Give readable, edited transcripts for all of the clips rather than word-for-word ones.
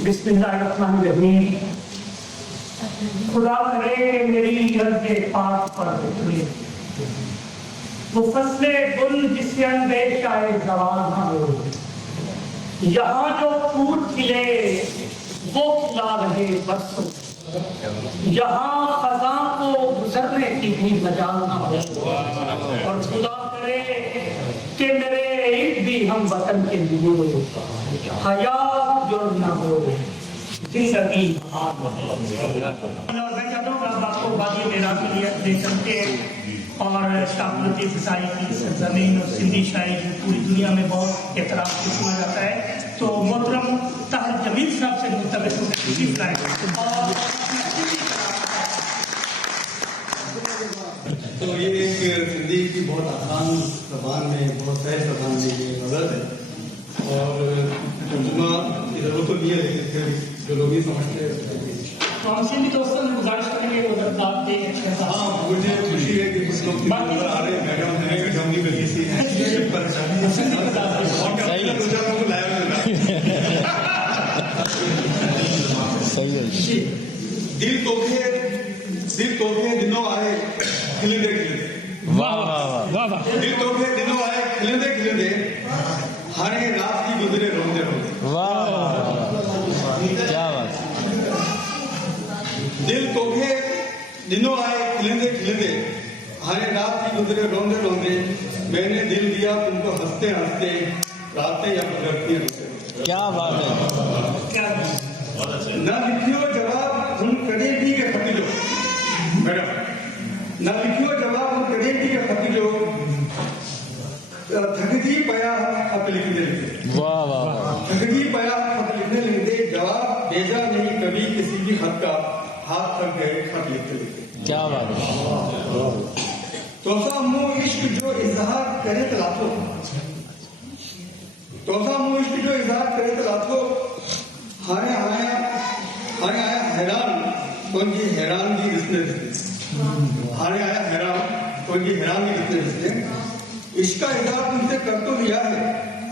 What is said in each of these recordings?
बिस्मिल्लाहिर्रहमानिर्रहीम। खुदा करे कि मेरी अर्ज़ पाक पर उतरे वो फसले गुल जिससे अंदेश आए ज़वाल न हो। यहाँ जो फूल खिले वो खिला रहे बरसों, यहाँ खज़ां को गुजरने की भी मजाल न हो। और खुदा करे कि मेरे ईद भी हम वतन के लिए हयात जो न हो जिंदगी। और मैं चाहता हूँ आप आपको वादी मेरा के लिए दे सकते हैं और शाकुलती फसाई की सरजमीन और सिंधी शायरी जो पूरी दुनिया में बहुत एहतराम से सुना जाता है, तो मोहतरम ताहिर जमील साहब से मुतबिक होकर तशरीफ लाए। तो ये एक सिंधी की बहुत आसान ज़बान में, बहुत सहज ज़बान में ये नज़र है और तर्जुमा की ज़रूरत तो नहीं है, लेकिन फिर जो लोग ही समझते हैं तो हम सिंधी दोस्तों में गुजारिश करेंगे वो दरदार के। हाँ, मुझे खुशी है कि कुछ लोग नज़र आ रहे हैं। मैडम है, मैडम की वजह से परेशानी दिल तोखे दिनों आए खिलते खिलते, वाह वाह वाह वाह, दिल तोखे दिनों आए खिलते खिलते, हारे रात की गुजरे रोंदे रोंदे। वाह क्या बात। दिल तोखे दिनों आए खिलते खिलते, हारे रात की गुजरे रोंदे रोंदे, मैंने दिल दिया तुमको हंसते हंसते, रातें या गुजरती हंसते। क्या बात है। न लिखियो जवाब तुम कदे भी के खत जो मैडम, न लिखियो जवाब तुम कदे भी के खत जो, थकती पया खत लिखने लगे। वाह वाह, थकती पया खत लिखने लगे, जवाब भेजा नहीं कभी किसी भी खत का, हाथ थक गए खत लिखते लिखते। क्या बात है। तोसा मुँह इश्क जो इजहार करे तलातो, तोसा मुँह इश्क जो इजहार करे तलातो, हारे आया हैरान कौन जी हैरान की रिश्ते, हारे आया हैरान कौन जी हैरान की रिश्ते। इसका इजहार तुमसे कर तो लिया है,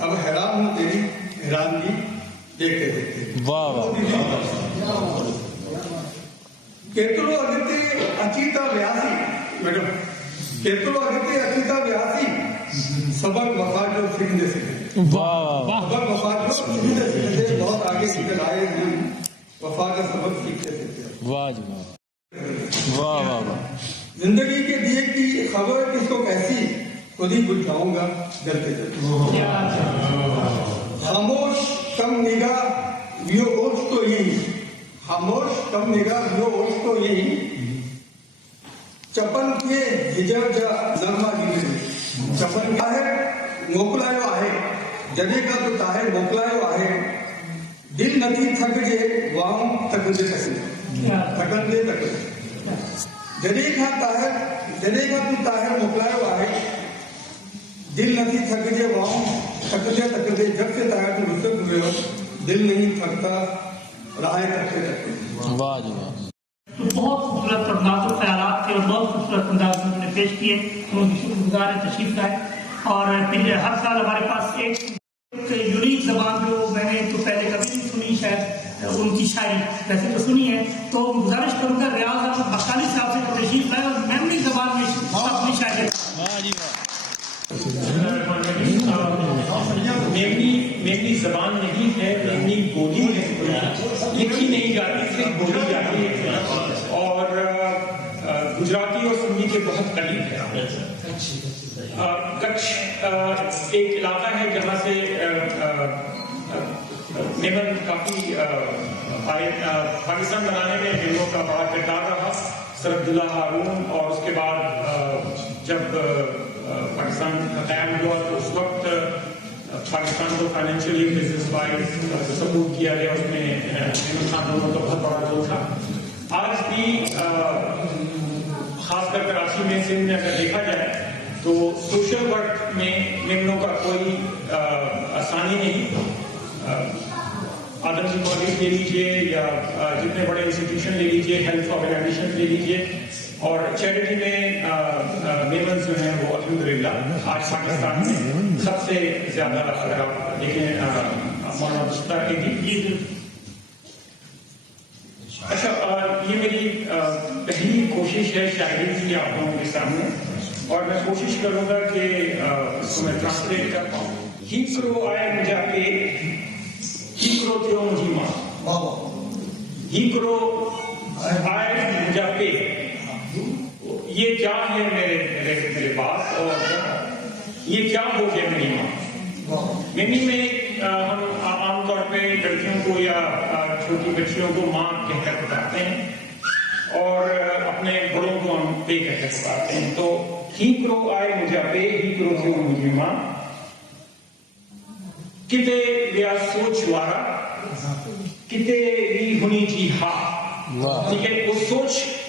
अब हैरान हूँ तेरी हैरानगी देखते देखते। वाह वाह। केतरो अगते अचीता व्यासी मैडम, केतरो अगते अचीता व्यासी, सबक वफा जो सीखने सीखे। वाह वाह, सबक वफा जो सीखने सीखते, बहुत आगे निकल आए हैं, वफा का सबक सीखते सीखते। वाह जी वाह वाह वाह वाह। जिंदगी के दिए की खबर किसको कैसी, खुद ही बुझ जाऊंगा जलते जलते। खामोश कम निगाह यो ओठ तो यही, खामोश कम निगाह यो ओठ तो यही, चपन के हिजर जा नरमा गिरे, चपन का है मोकलायो आहे, जने का तो ताहे मोकलायो आहे, दिल नथी थक जे वाम तकदे थकंदे तकदे, जने का तू ताहे मोकलायो आहे, दिल नथी थक जे वाम तकदे तकदे, जब से ताहे तू रुसत हुए हो, दिल नहीं थकता राह तकते तकते। वाह जी वाह। तो बहुत खूबसूरत और नाजुक ख्यालात थे और बहुत खूबसूरत अंदाज में उन्होंने पेश किए। उनकी शुक्रगुजार है, तशरीफ लाए। और फिर हर साल हमारे पास एक यूनिक जबान जो मैंने तो पहले कभी नहीं सुनी, शायद उनकी शायरी वैसे तो सुनी है, तो गुजारिश करूंगा रियाज अहमद बख्ताली साहब से तशरीफ लाए और मेमनी जबान में अपनी शायरी। वाह जी वाह। मेमनी जबान नहीं है, मेमनी बोली है, लिखी नहीं जाती, सिर्फ बोली जाती है और गुजराती और सिंधी के बहुत करीब है। कच्छ एक इलाका है जहाँ से मेमन काफी पाकिस्तान बनाने में हिंदुओं का बड़ा किरदार रहा। सर अब्दुल्ला हारून और उसके बाद जब पाकिस्तान का कायम हुआ तो उस वक्त पाकिस्तान को फाइनेंशियली बिजनेस वाइज सपोर्ट किया गया, उसमें मेमन खान दोनों का बहुत बड़ा रोल था। आज भी खासकर कराची में सिंध में अगर देखा जाए तो सोशल वर्क में मेमनों का कोई आसानी नहीं। आदमजी कॉलेज ले लीजिए या जितने बड़े इंस्टीट्यूशन ले लीजिए, हेल्थ ऑर्गेनाइजेशन ले लीजिए, और चैरिटी में मेमन जो हैं वो अल्हम्दुलिल्लाह आज पाकिस्तान में सबसे ज्यादा, अगर आप देखें मौलाना اچھا یہ میری پہلی کوشش ہے شاعری کی آپ لوگوں کے سامنے، اور میں کوشش کروں گا کہ اس کو میں ٹرانسلیٹ کر پاؤں. ہیکرو آئے مجھا پہ ہیکرو تھیو مجھے ماں، ہیکرو آئے مجھا پہ. یہ کیا ہے میرے پاس، اور یہ کیا ہو گیا میری ماں. مینی میں ہم عام طور پہ لڑکیوں کو یا چھوٹی بچیوں کو ماں کہہ کر بتاتے ہیں، اور اپنے بڑوں کو ہم پے کہہ کر بتاتے ہیں. تو ہیکرو آئے مجھا پہ ہیکرو تھیو مجھے ماں، کتے لیا سوچ وارا کتے بھی ہونی جی ہاں. ٹھیک ہے، وہ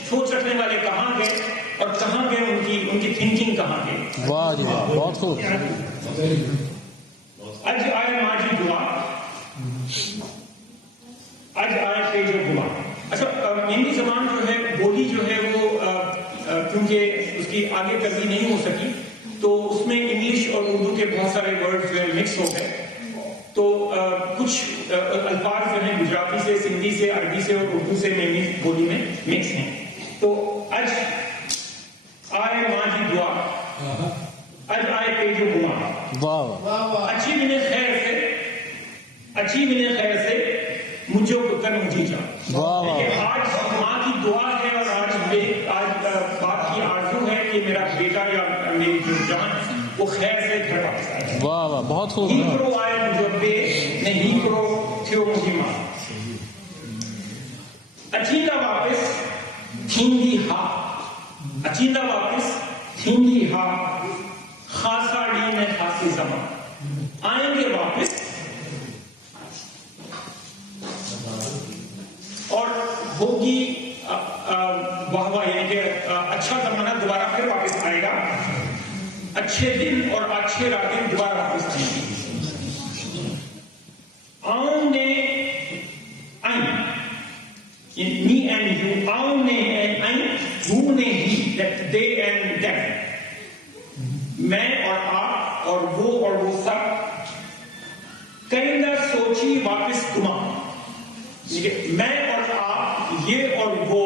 سوچ رکھنے والے کہاں گئے، اور کہاں گئے ان کی تھنکنگ کہاں گئی. واہ جی واہ، بہت خوب. اج آئے ماجی دعا، اج آئے پہ جو دعا. اچھا ہندی زبان جو ہے، بولی جو ہے وہ کیونکہ اس کی آگے کبھی نہیں ہو سکی، تو اس میں انگلش اور اردو کے بہت سارے ورڈ جو ہے مکس ہو گئے. تو کچھ الفاظ جو ہیں گجراتی سے، سندھی سے، عربی سے اور اردو سے میری بولی میں مکس ہیں. تو اج آئے ماجی دعا، اج آئے پہ جو دعا. اچھی بنے خیر سے مجھے پتر مجھے جا. آج ماں کی دعا ہے، اور آج باپ کی آرزو ہے کہ میرا بیٹا یا میری جو جان وہ خیر سے گھر واپس آئے. واہ واہ، بہت خوب. ہیکرو آئے مجھے پہ نے ہیکرو تھیو مجھے ماں. اچیندا واپس تھیندی ہا، اچیندا واپس تھیندی ہا، خاصا ڈی میں خاصی زمان. آئیں گے واپس اور ہوگی واہ، یعنی کہ اچھا زمانہ دوبارہ پھر واپس آئے گا. اچھے دن اور اچھے راتیں دوبارہ واپس آئیں گی. آؤں نے me and you, آؤں نے آئیں، ہوں نے ہی، they and them. میں اور آپ اور وہ سب. کئندہ سوچی واپس گما. میں اور آپ، یہ اور وہ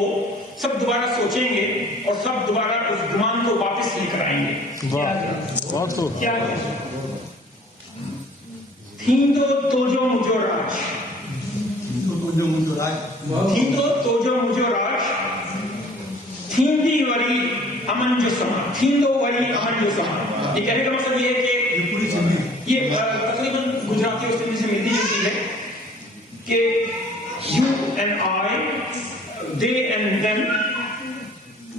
سب دوبارہ سوچیں گے، اور سب دوبارہ اس گمان کو واپس لے کر آئیں گے. بہت خوب. کیا تھیندو توجو مجھو راج، تھیندو توجو مجھو راج، تھیندی وری امن جو سما، تھیندو وری امن جو سما. یہ کہنے کا مطلب یہ ہے کہ یہ تقریباً گجراتی اور سندھی سے ملتی جلتی ہے کہ you and I, they and them,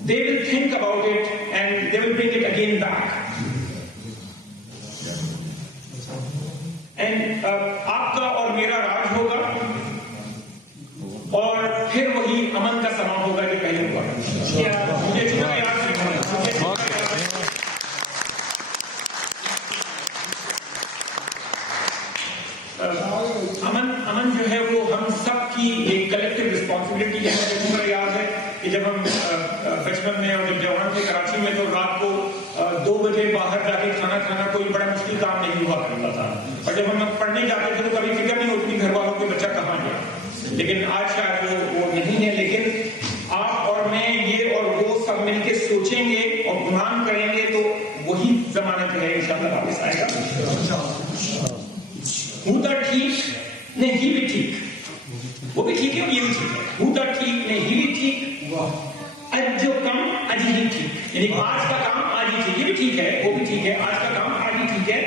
they will think about it and they will bring it again back. And آپ کا اور میرا راج ہوگا، اور پھر وہی امن کا سما ہوگا جو پہلے ہوا. مجھے چھوٹا یاد رکھنا ہے. امن جو ہے وہ ہم سب کی ایک کلیکٹیو رسپانسبلٹی ہے. مجھے یاد ہے کہ جب ہم بچپن میں اور جب جوان تھے کراچی میں، تو رات کو 2 بجے باہر جا کے کھانا کھانا کوئی بڑا مشکل کام نہیں ہوا کرتا تھا. اور جب ہم پڑھنے جاتے تھے تو کبھی فکر نہیں ہوتی گھر والوں کے بچہ کہاں گیا. لیکن آج شاید وہ نہیں ہے. لیکن آپ اور میں، یہ اور وہ سب مل کے سوچیں گے اور گمان کریں گے، تو وہی زمانہ جو ہے انشاءاللہ واپس آئے گا. ہوں تو ٹھیک نہیں بھی ٹھیک، وہ بھی ٹھیک ہے اور یہ بھی ٹھیک ہے. ہوں تو ٹھیک نہیں بھی ٹھیک، اج جو کم اج ہی ٹھیک. یعنی آج کا کام آج ہی ٹھیک، یہ بھی ٹھیک ہے وہ بھی ٹھیک ہے، آج کا کام آج ہی ٹھیک ہے.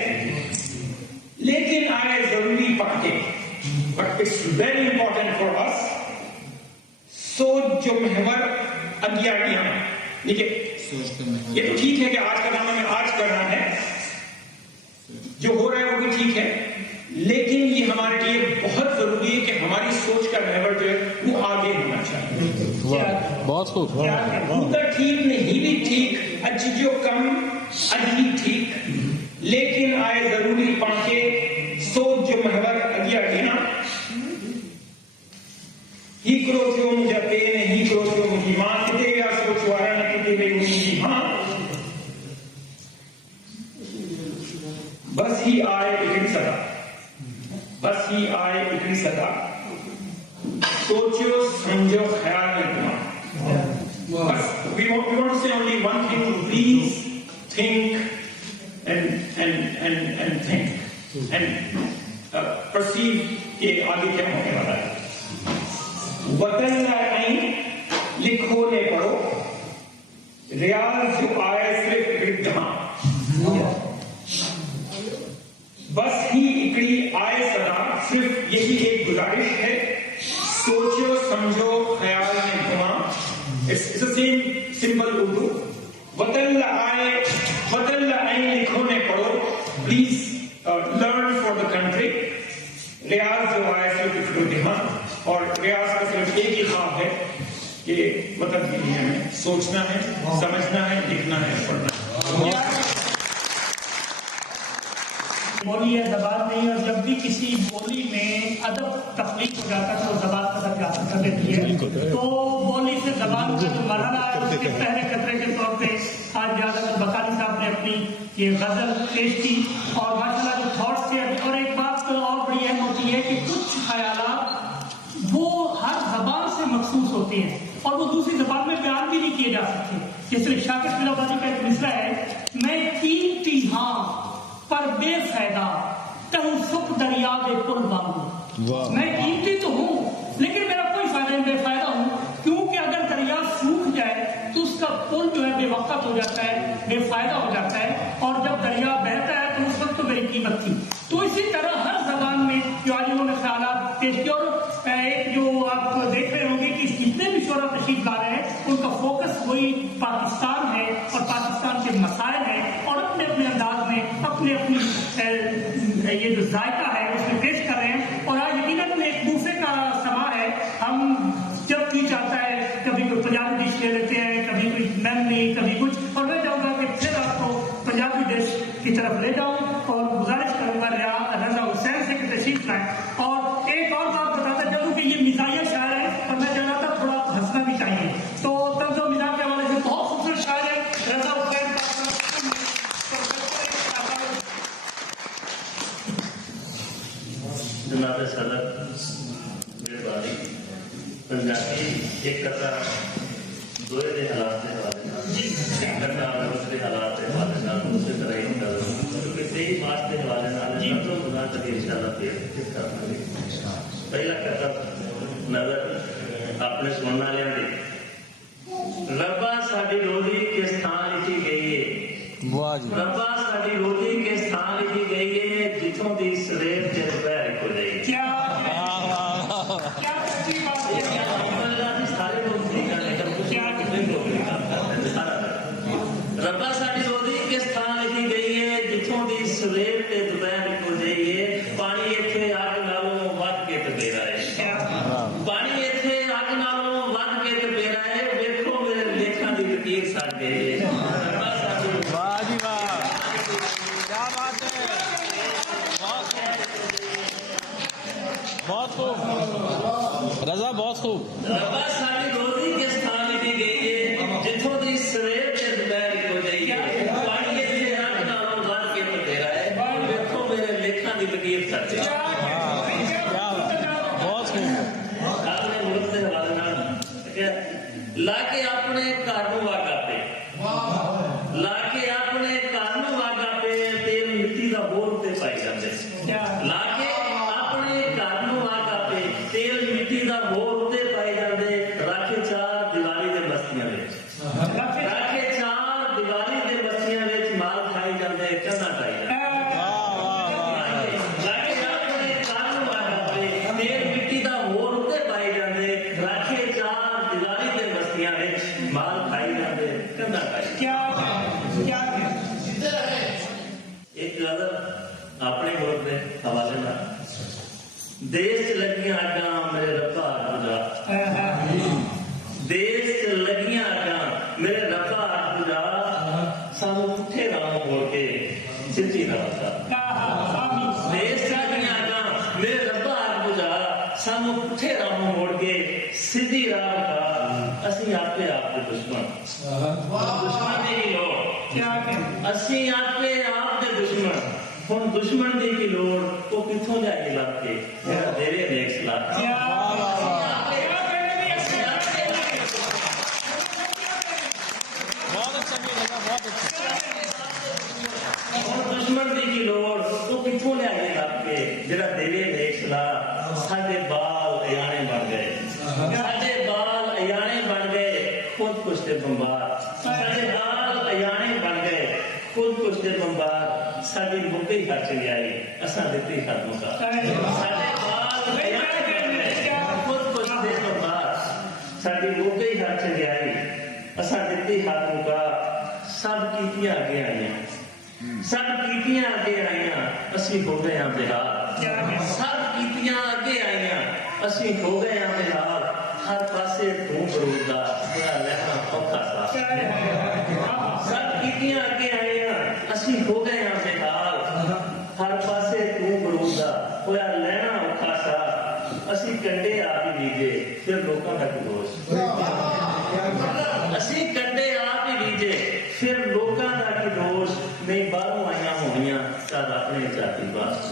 لیکن آئے ضروری پاکے، but it's very important for us. سوچ جو محور اگیاریاں، دیکھیے یہ تو ٹھیک ہے کہ آج کا کام ہمیں آج کرنا ہے، جو ہو رہا ہے وہ بھی ٹھیک ہے. لیکن یہ ہمارے لیے بہت ضروری ہے کہ ہماری سوچ کا محور جو ہے وہ آگے ہونا چاہیے. بہت خوب. ہوتا ٹھیک نہیں بھی ٹھیک، اج جو کم اج ہی ٹھیک. لیکن آئے ضروری پانکے، سوچ جو محور اگیا ڈینا. ہی کرو تھیو مجھے پے نے ہی کرو تھیو مجھے ماں. کتے یا سوچ وارا نے کتے میں مجھے ماں. بس ہی آئے اکڑی صدا، بس ہی آئے اکڑی صدا. सोचो समझो ख्याल में घुमा. But we want to say only one thing: please think and think and perceive कि आगे क्या होने वाला है. वतन लाए लिखो ने पढ़ो, रियाज जो आए सिर्फ इकड़ी बस ही इकड़ी आए सदा, सिर्फ यही एक गुजारिश है, सोचो समझो ख्याल में घुमा. It's the same simple Urdu. वतन लाए लिखो ने पढ़ो, please learn for the country. रियाज जो आए सिर्फ इकड़ी और रियाज का सिर्फ एक ही ख्वाब है कि वतन के लिए हमें सोचना है, समझना है, लिखना है, पढ़ना है. बोली है जबान नहीं, और जब भी किसी बोली में अदब तख्लीक हो जाता है तो जबान का दर्जा हासिल कर देती है. तो बोली से जबान का जो मरहला है उसके पहले खतरे के तौर पे आज ज्यादातर बकाली साहब ने अपनी ये गजल पेश की और माशाल्लाह जो थॉट्स थे. और एक बात तो और बड़ी अहम होती है कि कुछ ख्यालात वो हर जबान से मखसूस होते हैं और वो दूसरी जबान में बयान भी नहीं किए जा सकते. जैसे शाकिर फिलाबादी का एक मिसरा है, मैं कीमती हाँ पर बेफायदा कहूँ सुख दरिया दे पुल बांधू. मैं कीमती तो हूँ लेकिन मेरा कोई फायदा नहीं, बेफायदा हूँ, क्योंकि अगर दरिया सूख जाए तो उसका पुल जो है बेवक्त हो जाता है, बेफायदा हो जाता है, और जब दरिया बहता है तो उस वक्त तो मेरी कीमत थी. तो इसी तरह हर जबान में जो आज उन्होंने ख्यालात पेश किए. और एक जो आप देख रहे होंगे कि जितने भी शोरा तशरीफ ला रहे हैं उनका फोकस वही पाकिस्तान है और पाकिस्तान के मसाइल है और अपने अपने अंदाज में अपने अपनी ये जो जायका है उसमें पेश कर रहे हैं. और आज यकीनन एक दूसरे का समा है. हम जब भी चाहता है कभी कोई पंजाबी डिश ले लेते हैं, कभी कोई मेमनी, कभी कुछ. और मैं चाहूँगा कि फिर आपको पंजाबी डिश की तरफ ले जाऊँ और गुजारिश करूँगा रजा हुसैन से कि तशरीफ लाएं. और एक और बात बताता चलूँ कि ये मिजाइया शायर है और मैं जानता था थोड़ा हंसना भी चाहिए. तो तंज़ो मिजाज के हवाले से बहुत खूबसूरत शायर है रजा हुसैन. जनाब सदर मेहरबानी पंजाबी एक कथा दोए के हालात के हवाले कथा मुल्क के हालात के हवाले उसी तरह ही कर क्योंकि 23 मार्च के हवाले सब गुना कभी इंशाल्लाह पेश करना. पहला कथा नजर अपने सुनने वाले दी रब्बा साडी रोजी के स्थान लिखी गई है. रब्बा साडी रोजी के स्थान लिखी गई है जिथों दी सवेर ते दोपहर को गई. क्या सच्ची बात है. सारे लोग रब्बा साडी रोजी के स्थान लिखी गई है जिथों दी सवेर ते दोपहर को गई है. पानी इत्थे अग नालों वध के तबेरा है. पानी इत्थे अग नालों वध के तबेरा है. वेखो मेरे लेखां दी लकीर सड़ गई है. बहुत खूब रजा, बहुत खूब. रब्बा साडी रोजी के स्थान लिखी गई है जिथों दी सवेर ते दोपहर को गई है. पानी इत्थे अग नालों वध के तबेरा है. वेखो मेरे लेखां दी लकीर सड़ गई है. बहुत खूब. अपने मुल्क के हवाले नाल लाके अपने घर नूं वागा पे लाके अपने घर नूं वागा पे तेल मिट्टी दा बोर ते पाई जांदे. लाके अपने घर नूं वागा पे तेल मिट्टी दा बोर ते पाई जांदे. राखे चार दिवाली दे बस्तियां विच राखे चार दिवाली दे बस्तियां विच माल खाई जांदे, कंधा खाई जांदे. लाके अपने घर नूं वागा पे तेल मिट्टी दा बोर ते पाई जांदे. राखे चार दिवाली दे बस्तियां विच माल खाई जांदे, कंधा खाई जांदे. एक गल अपने मुल्क के हवाले ना देश लगियां अड्डा मेरे रब्बा बुझा. देश लगियां अड्डा मेरे रब्बा बुझा. सानू पुठे राह मोड़ के सिद्धी राह दा. देश लगियां अड्डा मेरे रब्बा बुझा. सानू पुठे राह मोड़ के सीधी राह दा. असी आपे आप दे दुश्मन नहीं लोग. असी आपे आप दे दुश्मन. हुण दुश्मन दी की लोड़ वो किथों जाएगी लाके मेरा देरे नेक्स लाके. ساڈے بال ایانے بن گئے ساڈے بال ایانے بن گئے خود کش تے بمبار ساڈے بال ایانے بن گئے خود کش تے بمبار ساڈی مکئی ہاتھ چ آئی اساں دتی ہاتھ مکا ساڈے بال ایانے بن گئے خود کش تے بمبار ساڈی مکئی ہاتھ چ آئی اساں دتی ہاتھ مکا سب کیتیاں اگے آئیاں سب کیتیاں اگے آئیاں اسی ہو گئے ہاں بہار سب کیتیاں اگے آئیاں اسی ہو گئے ہاں بہار ہر پاسے تو برود دا تیرا لہنا اوکھا سا سب کیتیاں اگے آئیاں اسی ہو گئے ہاں بہار ہر پاسے تو برود دا تیرا لہنا اوکھا سا اسی کنڈے آپ ہی لیجے پھر لوکاں تک دوست اسی کنڈے آپ ہی لیجے پھر لوکاں تک دوست نہیں باہروں آئیاں ہونیاں کر اپنے جاتی بات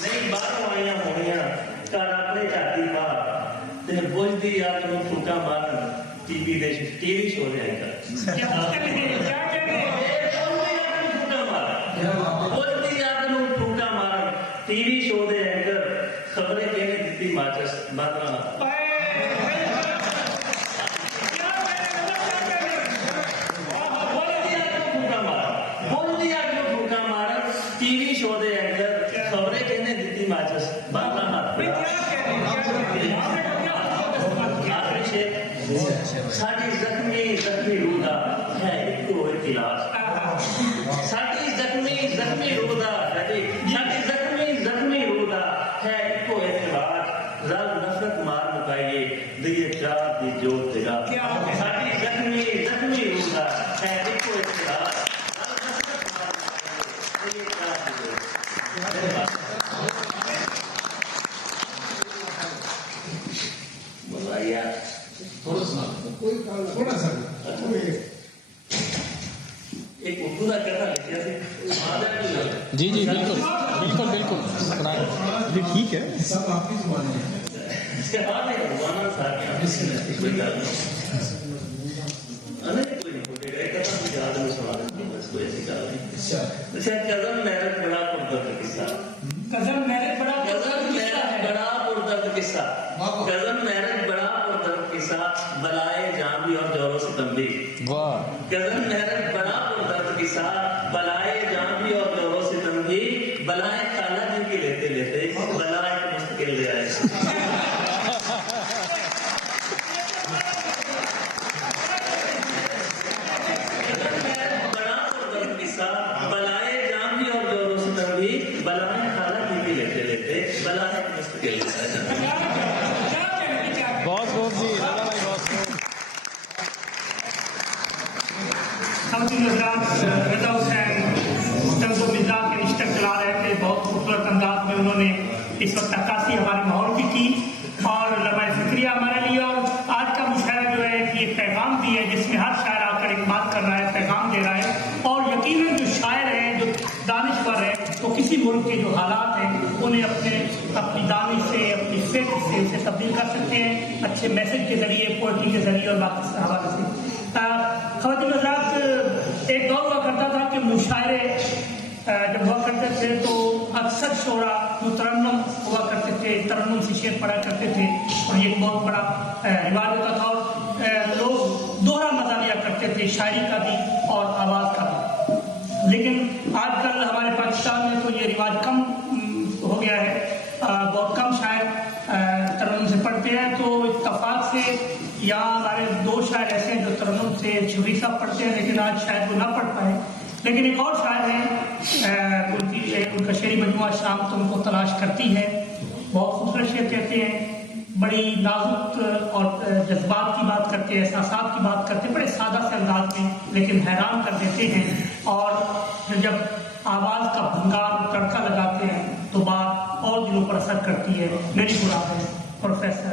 نہیں باہروں آئیاں ہونیاں کر اپنے جاتی بات تے بوجھ دی یاد نو ٹھوکا مارن ٹی وی شو دے آئی کر بوجھ دی یاد نو ٹھوکا مارن ٹی وی شو دے اینکر خبریں کہنے دیتی ماچس بادرہ ساڈی زخمی روح دا ہے ایک علاج ساڈی زخمی روح دا ساڈی زخمی روح دا ہے ایک علاج رل نفرت مار مکائیے دیے چار دی جوت تیرا ساڈی زخمی روح دا ہے ایک علاج رل نفرت مار مکائیے دیے چار دی جوت بلائیا تھوڑا سا ایک اردو کا کہنا لکھا سی جی جی بالکل بالکل بالکل سنائیں ٹھیک ہے سب آپ کی زبان ہے اس کے بعد ایک زبانہ تھا کہ کوئی گل نہیں کوئی نہیں ہوتے گئے کہتا مجھے آدمی سنا دیں بس کوئی ایسی گل نہیں اچھا کزن میرج بڑا پردرد قصہ کزن میرج بڑا پردرد قصہ کزن میرج بڑا پردرد قصہ بلائے جان بھی اور جور و ستم بھی واہ کزن میرج بڑا پردرد قصہ بلائے جان بھی اور جور و ستم بھی بلائے خالہ جن کی لیتے لیتے بلائے مستقل لے آئے بڑا پردرد قصہ بلائے جان بھی اور جور و ستم بھی بلائے خالہ جن کی لیتے لیتے بلائے مستقل لے آئے بہت خوب جی رضا بھائی بہت خوب رضا حسین طرز و مزاج کے رشتے چلا رہے تھے بہت خوبصورت انداز میں انہوں نے اس وقت عکاسی ہمارے ماحول کی کی اور لمحہ فکریہ ہمارے لیے اور آج کا مشاعرہ جو ہے یہ پیغام دی ہے جس میں ہر شاعر آ کر ایک بات کر رہا ہے پیغام دے رہا ہے اور یقیناً جو شاعر ہیں جو دانشور ہیں تو کسی ملک کے جو حالات ہیں انہیں اپنی دانش سے اپنی فکر سے اسے تبدیل کر سکتے ہیں اچھے میسج کے ذریعے پوئٹری کے ذریعے اور باقی حوالے سے خواتین حضرات ایک دور ہوا کرتا تھا کہ مشاعرے جب ہوا کرتے تھے تو اکثر شعراء ترنم ہوا کرتے تھے ترنم سے شعر پڑھا کرتے تھے اور یہ بہت بڑا رواج ہوتا تھا اور لوگ دوہرا مزہ لیا کرتے تھے شاعری کا بھی اور آواز کا بھی لیکن آج کل ہمارے پاکستان میں تو یہ رواج کم ہو گیا ہے بہت کم شاعر ترنم سے پڑھتے ہیں تو اتفاق سے یہاں ہمارے دو شاعر ایسے ہیں جو ترنم سے شفیع صاحب پڑھتے ہیں لیکن آج شاید وہ نہ پڑھ پائے لیکن ایک اور شاعر ہیں ان کا شعری مجموعہ شام تم کو تلاش کرتی ہے بہت خوبصورت شعر کہتے ہیں بڑی نازک اور جذبات کی بات کرتے ہیں احساسات کی بات کرتے ہیں بڑے سادہ سے انداز میں لیکن حیران کر دیتے ہیں اور جب آواز کا بھنگار تڑکا لگاتے ہیں تو بات اور دلوں پر اثر کرتی ہے میری مراد ہے پروفیسر